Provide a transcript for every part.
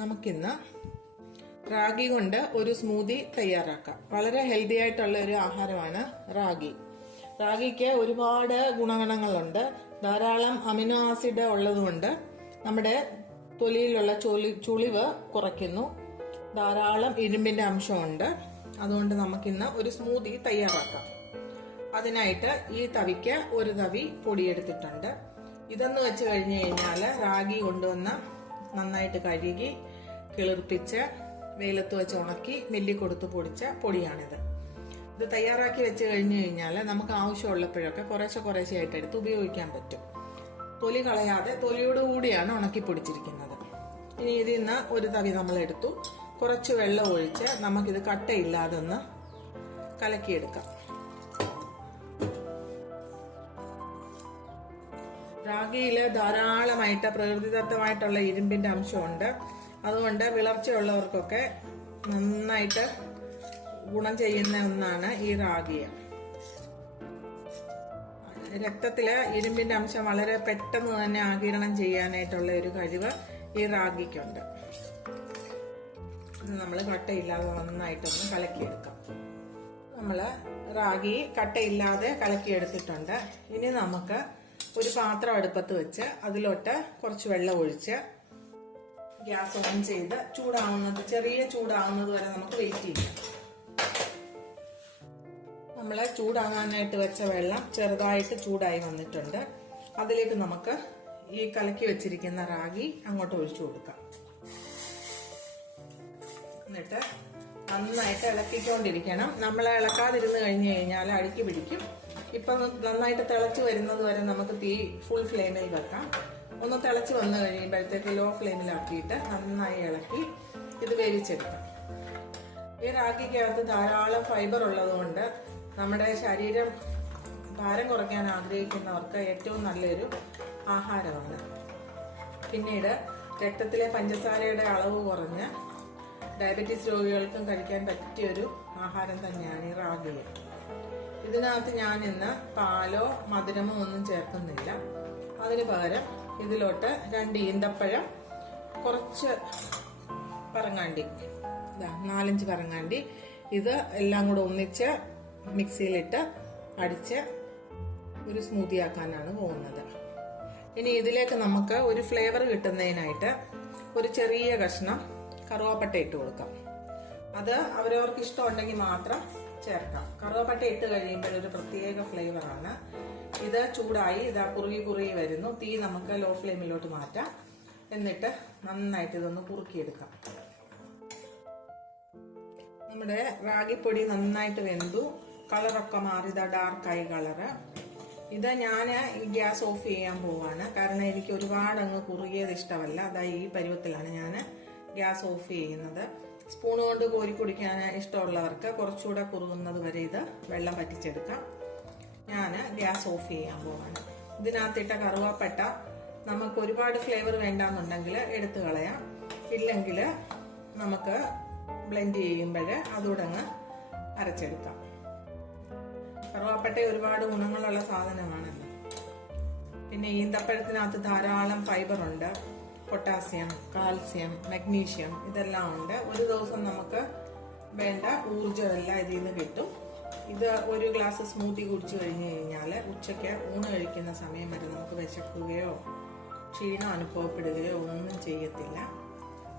നമുക്കിന്ന് റാഗി കൊണ്ട് ഒരു സ്മൂതി തയ്യാറാക്കാം. വളരെ ഹെൽത്തി ആയിട്ടുള്ള ഒരു ആഹാരമാണ് റാഗി. റാഗിക്ക് ഒരുപാട് ഗുണഗണങ്ങളുണ്ട്. ധാരാളം അമിനോ ആസിഡ് ഉള്ളതുകൊണ്ട് നമ്മുടെ തൊലിയിലുള്ള ചുളിവ് കുറയ്ക്കുന്നു. ധാരാളം ഇരുമ്പിന്റെ അംശമുണ്ട്. അതുകൊണ്ട് നമുക്കിന്ന് ഒരു സ്മൂതി തയ്യാറാക്കാം. അതിനായിട്ട് ഈ തവിക്ക് ഒരു തവി പൊടിയെടുത്തിട്ടുണ്ട്. ഇതെന്ന് വെച്ച് കഴിഞ്ഞു കഴിഞ്ഞാൽ റാഗി കൊണ്ടുവന്ന് നന്നായിട്ട് കഴുകി കിളിർപ്പിച്ച് വെയിലത്ത് വെച്ച് ഉണക്കി നെല്ലി കൊടുത്ത് പൊടിച്ച പൊടിയാണിത്. ഇത് തയ്യാറാക്കി വെച്ച് കഴിഞ്ഞു കഴിഞ്ഞാൽ നമുക്ക് ആവശ്യമുള്ളപ്പോഴൊക്കെ കുറേശ്ശെ ആയിട്ട് എടുത്ത് ഉപയോഗിക്കാൻ പറ്റും. തൊലി കളയാതെ തൊലിയോട് കൂടിയാണ് ഉണക്കി പൊടിച്ചിരിക്കുന്നത്. ഇനി ഇതിൽ നിന്ന് ഒരു തവി നമ്മൾ എടുത്തു. കുറച്ച് വെള്ളം ഒഴിച്ച് നമുക്കിത് കട്ടയില്ലാതെ ഒന്ന് കലക്കിയെടുക്കാം. റാഗിയില് ധാരാളമായിട്ട് പ്രകൃതിദത്തമായിട്ടുള്ള ഇരുമ്പിന്റെ അംശമുണ്ട്. അതുകൊണ്ട് വിളർച്ചയുള്ളവർക്കൊക്കെ നന്നായിട്ട് ഗുണം ചെയ്യുന്ന ഒന്നാണ് ഈ റാഗി. രക്തത്തിലെ ഇരുമ്പിന്റെ അംശം വളരെ പെട്ടെന്ന് തന്നെ ആഗിരണം ചെയ്യാനായിട്ടുള്ള ഒരു കഴിവ് ഈ റാഗിക്കുണ്ട്. നമ്മൾ കട്ടയില്ലാതെ നന്നായിട്ടൊന്ന് കലക്കിയെടുക്കാം. നമ്മള് റാഗി കട്ടയില്ലാതെ കലക്കിയെടുത്തിട്ടുണ്ട്. ഇനി നമുക്ക് ഒരു പാത്രം അടുപ്പത്ത് വെച്ച് അതിലോട്ട് കുറച്ച് വെള്ളം ഒഴിച്ച് ഗ്യാസ് ഓൺ ചെയ്ത് ചെറിയ ചൂടാവുന്നത് വരെ നമുക്ക് വെയിറ്റ് ചെയ്യാം. നമ്മളെ ചൂടാകാനായിട്ട് വെച്ച വെള്ളം ചെറുതായിട്ട് ചൂടായി വന്നിട്ടുണ്ട്. അതിലേക്ക് നമുക്ക് ഈ കലക്കി വെച്ചിരിക്കുന്ന റാഗി അങ്ങോട്ട് ഒഴിച്ചു കൊടുക്കാം. എന്നിട്ട് നന്നായിട്ട് ഇളക്കിക്കൊണ്ടിരിക്കണം. നമ്മളെ ഇളക്കാതിരുന്ന് കഴിഞ്ഞു കഴിഞ്ഞാൽ അടിക്ക് പിടിക്കും. ഇപ്പൊ നന്നായിട്ട് തിളച്ച് വരുന്നത് വരെ നമുക്ക് തീ ഫുൾ ഫ്ലെയിമിൽ വെക്കാം. ഒന്ന് തിളച്ച് വന്നു കഴിയുമ്പോഴത്തേക്ക് ലോ ഫ്ലെയിമിലാക്കിയിട്ട് നന്നായി ഇളക്കി ഇത് വേവിച്ചെടുക്കാം. ഈ റാഗിക്കകത്ത് ധാരാളം ഫൈബർ ഉള്ളതുകൊണ്ട് നമ്മുടെ ശരീരം ഭാരം കുറയ്ക്കാൻ ആഗ്രഹിക്കുന്നവർക്ക് ഏറ്റവും നല്ലൊരു ആഹാരമാണ്. പിന്നീട് രക്തത്തിലെ പഞ്ചസാരയുടെ അളവ് കുറഞ്ഞ് ഡയബറ്റീസ് രോഗികൾക്കും കഴിക്കാൻ പറ്റിയൊരു ആഹാരം തന്നെയാണ് ഈ റാഗി. ഇതിനകത്ത് ഞാൻ ഇന്ന് പാലോ മധുരമോ ഒന്നും ചേർക്കുന്നില്ല. അതിന് പകരം ഇതിലോട്ട് 2 ഈന്തപ്പഴം, കുറച്ച് പറങ്ങാണ്ടി, 4-5 പറങ്ങാണ്ടി, ഇത് എല്ലാം കൂടെ ഒന്നിച്ച് മിക്സിയിലിട്ട് അടിച്ച് ഒരു സ്മൂത്തി ആക്കാനാണ് പോകുന്നത്. ഇനി ഇതിലേക്ക് നമുക്ക് ഒരു ഫ്ലേവർ കിട്ടുന്നതിനായിട്ട് ഒരു ചെറിയ കഷ്ണം കറുവാപ്പട്ട ഇട്ട് കൊടുക്കാം. അത് അവരവർക്ക് ഇഷ്ടമുണ്ടെങ്കിൽ മാത്രം ചേർക്കാം. കറുവാപ്പട്ട ഇട്ട് കഴിയുമ്പോൾ ഒരു പ്രത്യേക ഫ്ലേവറാണ്. ഇത് ചൂടായി ഇതാ കുറുകി വരുന്നു. തീ നമുക്ക് ലോ ഫ്ലെയിമിലോട്ട് മാറ്റാം. എന്നിട്ട് നന്നായിട്ട് ഇതൊന്ന് കുറുക്കിയെടുക്കാം. നമ്മുടെ റാഗിപ്പൊടി നന്നായിട്ട് വെന്തു. കളറൊക്കെ മാറി ഇതാ ഡാർക്കായി കളറ്. ഇത് ഞാൻ ഗ്യാസ് ഓഫ് ചെയ്യാൻ പോവാണ്. കാരണം എനിക്ക് ഒരുപാട് അങ്ങ് കുറുകിയത് ഇഷ്ടമല്ല. അതാ ഈ പരുവത്തിലാണ് ഞാൻ ഗ്യാസ് ഓഫ് ചെയ്യുന്നത്. സ്പൂൺ കൊണ്ട് കോരി കുടിക്കാൻ ഇഷ്ടമുള്ളവർക്ക് കുറച്ചുകൂടെ കുറുകുന്നത് വരെ ഇത് വെള്ളം പറ്റിച്ചെടുക്കാം. ഞാൻ ഗ്യാസ് ഓഫ് ചെയ്യാൻ പോവാണ്. ഇതിനകത്തിട്ട കറുവാപ്പട്ട നമുക്ക് ഒരുപാട് ഫ്ലേവർ വേണ്ടാന്നുണ്ടെങ്കിൽ എടുത്തു കളയാം. ഇല്ലെങ്കിൽ നമുക്ക് ബ്ലെൻഡ് ചെയ്യുമ്പോൾ അതുകൂടെ അങ്ങ് അരച്ചെടുക്കാം. കറുവാപ്പട്ട ഒരുപാട് ഗുണങ്ങളുള്ള സാധനമാണല്ലോ. പിന്നെ ഈന്തപ്പഴത്തിനകത്ത് ധാരാളം ഫൈബർ ഉണ്ട്. പൊട്ടാസ്യം, കാൽസ്യം, മഗ്നീഷ്യം ഇതെല്ലാം ഉണ്ട്. ഒരു ദിവസം നമുക്ക് വേണ്ട ഊർജ്ജമെല്ലാം ഇതിൽ നിന്ന് കിട്ടും. ഇത് ഒരു ഗ്ലാസ് സ്മൂത്തി കുടിച്ചു കഴിഞ്ഞു കഴിഞ്ഞാൽ ഉച്ചയ്ക്ക് ഊണ് കഴിക്കുന്ന സമയം വരെ നമുക്ക് വിശക്കുകയോ ക്ഷീണം അനുഭവപ്പെടുകയോ ഒന്നും ചെയ്യത്തില്ല.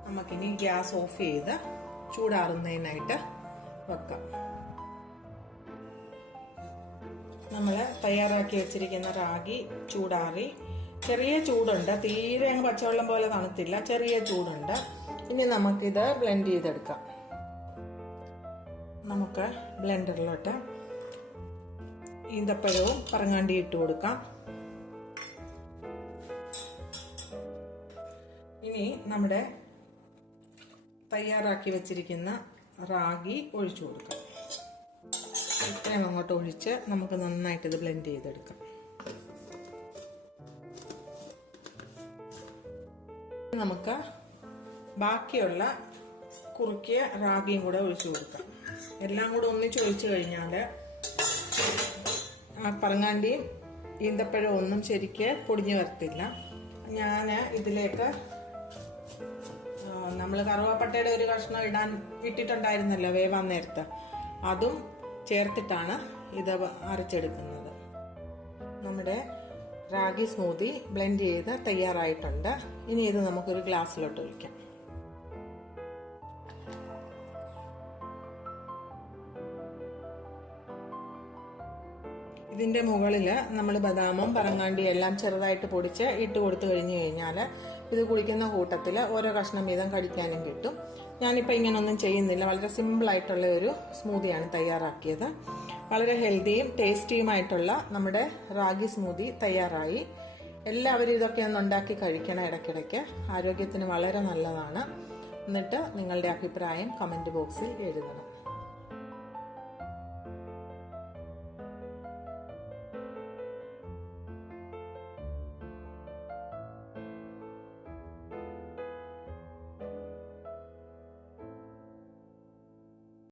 നമുക്കിനി ഗ്യാസ് ഓഫ് ചെയ്ത് ചൂടാറുന്നതിനായിട്ട് വെക്കാം. നമ്മൾ തയ്യാറാക്കി വെച്ചിരിക്കുന്ന റാഗി ചൂടാറി, ചെറിയ ചൂടുണ്ട്. തീരെ അങ്ങ് പച്ചവെള്ളം പോലെ തണുത്തില്ല, ചെറിയ ചൂടുണ്ട്. ഇനി നമുക്കിത് ബ്ലെൻഡ് ചെയ്തെടുക്കാം. നമുക്ക് ബ്ലെൻഡറിലോട്ട് ഈന്തപ്പഴവും പറങ്ങാണ്ടി ഇട്ട് കൊടുക്കാം. ഇനി നമ്മുടെ തയ്യാറാക്കി വെച്ചിരിക്കുന്ന റാഗി ഒഴിച്ചു കൊടുക്കാം. ഇത്രയും അങ്ങോട്ട് ഒഴിച്ച് നമുക്ക് നന്നായിട്ട് ഇത് ബ്ലെൻഡ് ചെയ്തെടുക്കാം. നമുക്ക് ബാക്കിയുള്ള കുറുക്കിയ റാഗിയും കൂടെ ഒഴിച്ചു കൊടുക്കാം. എല്ലാം കൂടെ ഒന്നിച്ച് ഒഴിച്ചു കഴിഞ്ഞാൽ പറങ്ങാണ്ടിയും ഈന്തപ്പഴം ഒന്നും ശരിക്ക് പൊടിഞ്ഞു വരത്തില്ല. ഞാൻ ഇതിലേക്ക് നമ്മൾ കറുവാപ്പട്ടയുടെ ഒരു കഷ്ണം ഇട്ടിട്ടുണ്ടായിരുന്നല്ലോ വേവാൻ നേരത്ത്, അതും ചേർത്തിട്ടാണ് ഇത് അരച്ചെടുക്കുന്നത്. നമ്മുടെ റാഗി സ്മൂത്തി ബ്ലെൻഡ് ചെയ്ത് തയ്യാറായിട്ടുണ്ട്. ഇനി ഇത് നമുക്കൊരു ഗ്ലാസ്സിലോട്ട് ഒഴിക്കാം. ഇതിൻ്റെ മുകളിൽ നമ്മൾ ബദാമും പറങ്ങാണ്ടി എല്ലാം ചെറുതായിട്ട് പൊടിച്ച് ഇട്ട് കൊടുത്തു കഴിഞ്ഞു കഴിഞ്ഞാൽ ഇത് കുടിക്കുന്ന കൂട്ടത്തിൽ ഓരോ കഷ്ണം വീതം കടിക്കാനും കിട്ടും. ഞാനിപ്പോൾ ഇങ്ങനൊന്നും ചെയ്യുന്നില്ല. വളരെ സിമ്പിളായിട്ടുള്ള ഒരു സ്മൂത്തിയാണ് തയ്യാറാക്കിയത്. വളരെ ഹെൽത്തിയും ടേസ്റ്റിയുമായിട്ടുള്ള നമ്മുടെ റാഗി സ്മൂത്തി തയ്യാറായി. എല്ലാവരും ഇതൊക്കെ ഒന്ന് ഉണ്ടാക്കി കഴിക്കണം ഇടയ്ക്കിടയ്ക്ക്. ആരോഗ്യത്തിന് വളരെ നല്ലതാണ്. എന്നിട്ട് നിങ്ങളുടെ അഭിപ്രായം കമൻറ്റ് ബോക്സിൽ എഴുതണം.